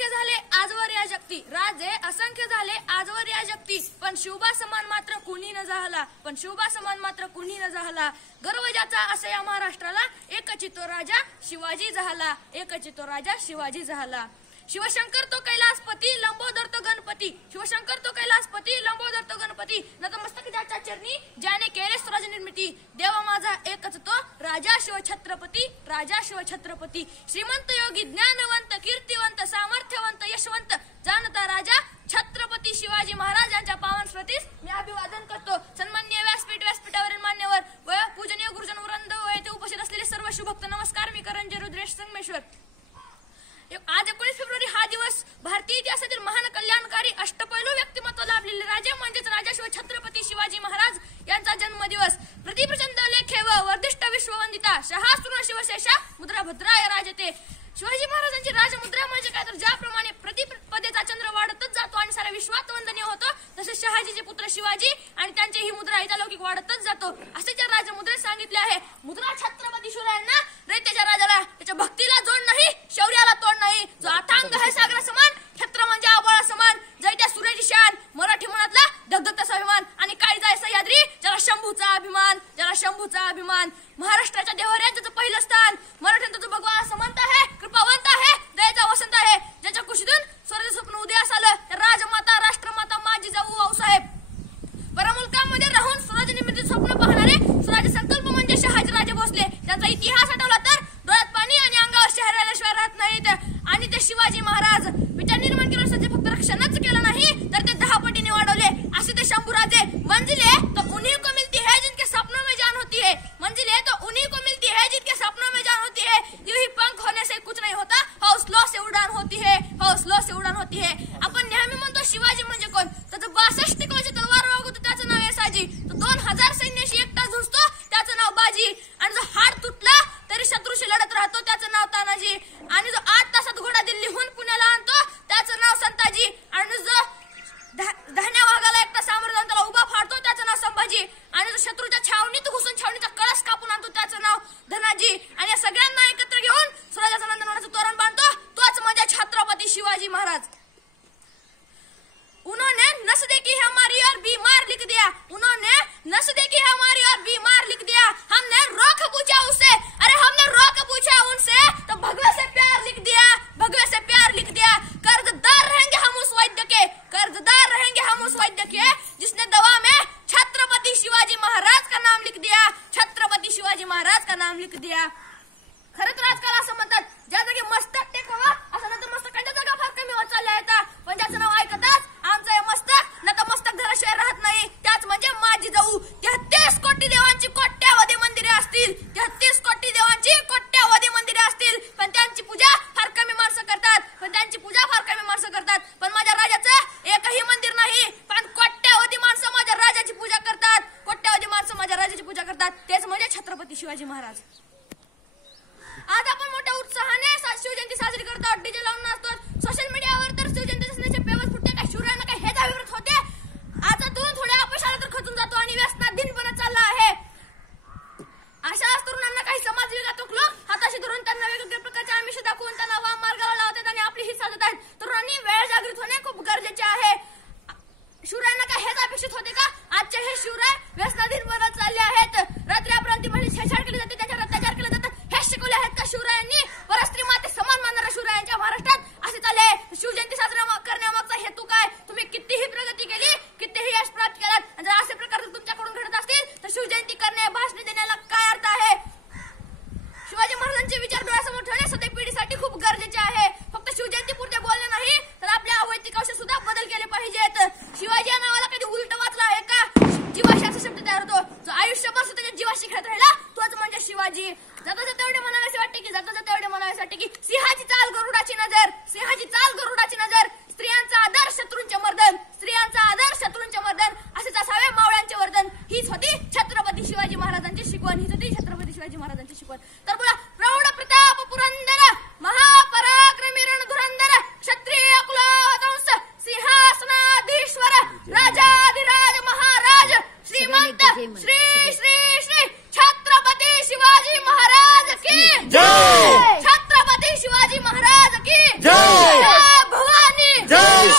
असंख्य झाले आजवर या जगती, राजे असंख्य झाले आजवर या जगती, पण शिवबा समान मात्र कुणी न झाला, पण शिवबा समान मात्र कुणी न झाला. गर्व ज्याचा असा या महाराष्ट्राला, एकच तो राजा शिवाजी झाला, एकच तो राजा शिवाजी झाला. शिवशंकर तो कैलासपती, लंबोदर तो गणपती, शिवशंकर तो कैलासपती, लंबोदर तो गणपती, नतमस्तक ज्याच्या चरणी ज्याने केले स्वराज निर्मिती. देवा माझा एकच तो राजा शिवछत्रपती, राजा शिवछत्रपती. श्रीमंत योगी ज्ञानवंत कीर्तिवंत सामर्थ्यवंत यशवंत जाणता राजा छत्रपती शिवाजी महाराज यांच्या पावन स्मृतीस मी अभिवादन करतो. सन्माननीय व्यासपीठावरील मान्यवर व पूजनीय गुरुजन वृंद व येथे उपस्थित असलेले सर्व शिवभक्त नमस्कार. मी करंजे रुद्रेश संगमेश्वर. आज 19 फेब्रुवारी हा दिवस भारतीय इतिहासातील महान कल्याणकारी अष्टपैलू व्यक्तिमत्व लाभलेले राजे म्हणजेच राजा छत्रपती शिवाजी महाराज यांचा जन्मदिवस. प्रतिप्रचंड लेखे व वर्धिष्ठ विश्ववंदिता शहास्त्र शिवशेषा मुद्रा भद्राय राजते. शिवाजी महाराजांची राजमुद्रा म्हणजे काय तर ज्याप्रमाणे प्रतिपदेचा चंद्र वाढतच जातो आणि साऱ्या विश्वात वंदनीय होतो, तसे शहाजीचे पुत्र शिवाजी आणि त्यांची ही मुद्रा इतालौकिक वाढतच जातो असे त्या राजमुद्रेत सांगितले आहे. मुद्रा छत्रपती शिवरायांना रयतेच्या राजाला त्याच्या भक्तीला जोड नाही, शौर्याला तोड नाही. जो अथांग आहे सागरा समान, छत्र म्हणजे आबाळा समान, जैत्या सूर्याची शान, मराठी मनातला धगधगता अभिमान आणि काळीजा सह्याद्री ज्याला शंभूचा अभिमान, ज्याला शंभूचा अभिमान. महाराष्ट्राच्या देवराज्याचं पहिलं स्थान, मराठ्यांचा जो भगवा समंत आहे, कृपावंत आहे, दयेचा वसंत आहे, ज्याच्या कुशीतून स्वर्ग स्वप्न उदयास आलं, त्या राजमाता राष्ट्रमाता माझी जाऊ आऊसाहेब. परमुलकामध्ये राहून स्वराज्य निर्मिती स्वप्न पाहणारे स्वराज्य संकल्प म्हणजे शहाजीराजे भोसले. त्यांचा इतिहास आठवला तर डोळ्यात पाणी आणि अंगावर शहर आल्याशिवाय राहत नाहीत. आणि ते शिवाजी महाराज विचार निर्माण केलं असं फक्त रक्षणच केलं नाही तर ते 10 पटीने वाढवले. असे ते शंभूराजे. मंजिले तो उन्हीं को मिलती है जिनके सपनों में जान होती है, मंजिले तो उन्हीं को मिलती है जिनके सपनों में जान होती है. यूं ही पंख होने से कुछ नहीं होता, हौसलों से उड़ान होती है, हौसलों से उड़ान होती है. आपण नेहमी म्हणतो शिवाजी म्हणजे कोण, त्याचं 62 टिकवायची तलवार वागवतो त्याचं नाव आहे साजी. तो 2000 सैन्याशी एकटा झुंजतो त्याचं नाव बाजी. आणि जो हाड तुटला तरी शत्रूशी लढत राहतो त्याचं नाव तानाजी. आणि जो 8 तासात घोडा दिल्लीहून पुण्याला आणतो त्याचं नाव संताजी. आणि जो धान्या वाघाला एकटा सामोरं जाऊन त्याला उभा फाडतो त्याचं नाव संभाजी. आणि जो शत्रूच्या छावणीत घुसून छावणीचा कळस कापून आणतो त्याचं नाव धनाजी. आणि या सगळ्यांना एकत्र घेऊन स्वराज्याचा नंदनवनाचं तोरण बांधतो तोच म्हणजे छत्रपती शिवाजी महाराज. उन्होंने नस देखी हमारी और बीमार लिख दिया, उन्होंने नस देखी हमारी और बीमार लिख दिया. हमने रोक पूछा उससे, अरे हमने रोक पूछा उनसे तो भगवे से प्यार लिख दिया, भगवे से प्यार लिख दिया. कर्जदार रहेंगे हम उस वैद्य के, कर्जदार रहेंगे हम उस वैद्य के जिसने दवा में छत्रपती शिवाजी महाराज का नाम लिख दिया, छत्रपती शिवाजी महाराज का नाम लिख दिया. खरंच राजकारण असं म्हणतात ज्या जागी मस्तक टेकावा असं नंतर मस्तकांच्या जागा फार कमी होत चालल्या आहेत, पण ज्याचं नाव ऐकताच आमचं हे मस्तक नतमस्तक धराशिवाय राहत नाही. त्याच म्हणजे माझी जाऊ. 33 कोटी देवांची कोट्यावधी मंदिरे असतील, 33 कोटी देवांची कोट्यावधी मंदिरे असतील, पण त्यांची पूजा फार कमी माणसं करतात.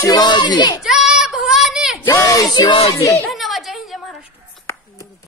शिवाजी. जय भवानी. जय शिवाजी.